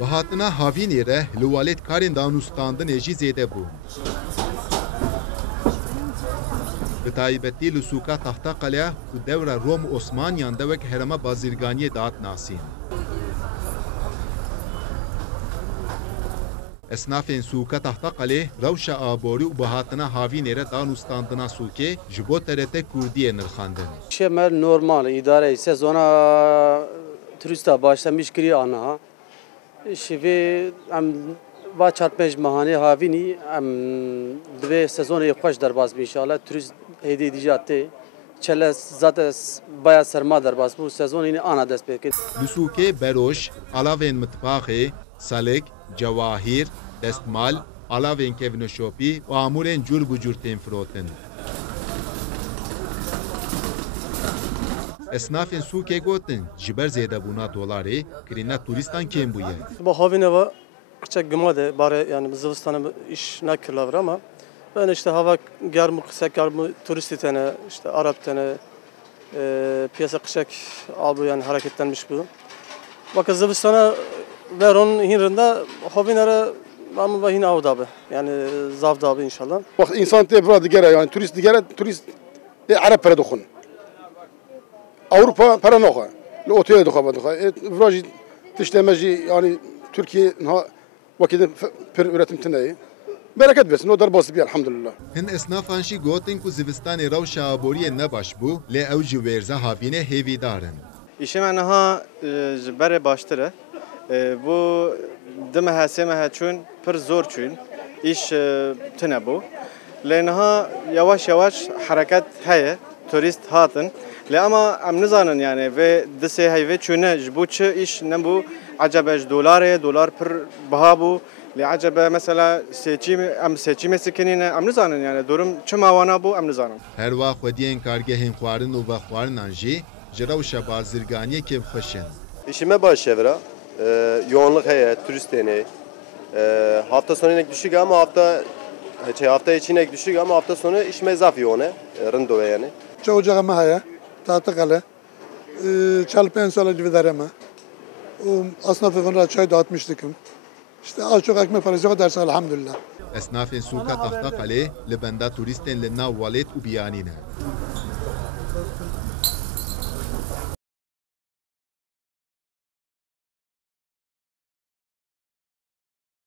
Bahatına havînê re li walêt karên danûstandinê jî zêde bûn. Bi taybetî li sûka Taxtaqalê û dewra Rom û Osmaniyan de wek herema bazirganiyê dat nasîn. Esnafên sûka Taxtaqalê rewşa aborî û bihatina havînê re danûstandina sûkê ji bo TRT Kurdiyê nirxandin. Şemel normal idare sezona turista başlamış kiri anaha. Şive em va çarpej mahane havînî em divê sezonê xweş derbas inşallah turist hêdî dîjate çele zaten baya serma derbas bû sezonê ana dest pê kir. Li sûkê beroş, alavên mitbaxê, salik, cewahîr, destmal, alavên kevneşopî û amûrên cur bi cur tên firotin. Esnafên sûkê gotin ji ber zêdebûna dolarê kirîna turistan kêm bûye. Bu havînê ve küçük gımade bari yani zivistanı iş nakirler ama ben işte hava germi kısa germi turisti tane işte Arap tane piyasa küçük albu yani hareketlenmiş bu. Bakın zivistana veron hinrinde havînere ama yine avdabe yani zavdabe inşallah. Bak insan tebra digere yani turist digere turist Arap para dokun. Avrupa para noha. Li otele dokha dokha. Vrajı tişlemeci yani Türkiye vakit per üretim teneyi. Bereket versin o darbası bir elhamdülillah. Hin esnafan jî gotin ku zivistanê rewşa aboriyê nebaş bû lê ew ji wêrza havînê hêvîdar in. İşime niha ji berê baştir e. Bu di mehe sê mehe çûn pir zor çûn. İş tune bû. Lê niha yavaş yavaş hareket heye. Turist hatin. Lê ama em nizanin yani ve di sê heyvê çûne ji bo çi îş nebû acebe ji dolarê dolar pir biha bû. Lê acebe mesela seçîmê sikinîne em nizanin yani durum çi mawana bû em nizanin. Her wa xwediyên kargehên xwarin û vexwarinan jî ji rewşa bazirganiyê kêfxweş in. İşime baş çevre, yoğunluk heye, turistene. Hafta sonu inek düşük ama hafta içi inek düşük ama hafta sonu işime zaf yoğune, rindo yani. Çoğu cağıma heye, Tahtaqalê, çalpen sala gidereme. Asnafı çay dağıtmıştık. İşte az çok ekmek parası o dersen elhamdülillah. Esnafên sûka Taxtaqalê li benda turistên li nav walêt û biyanî ne.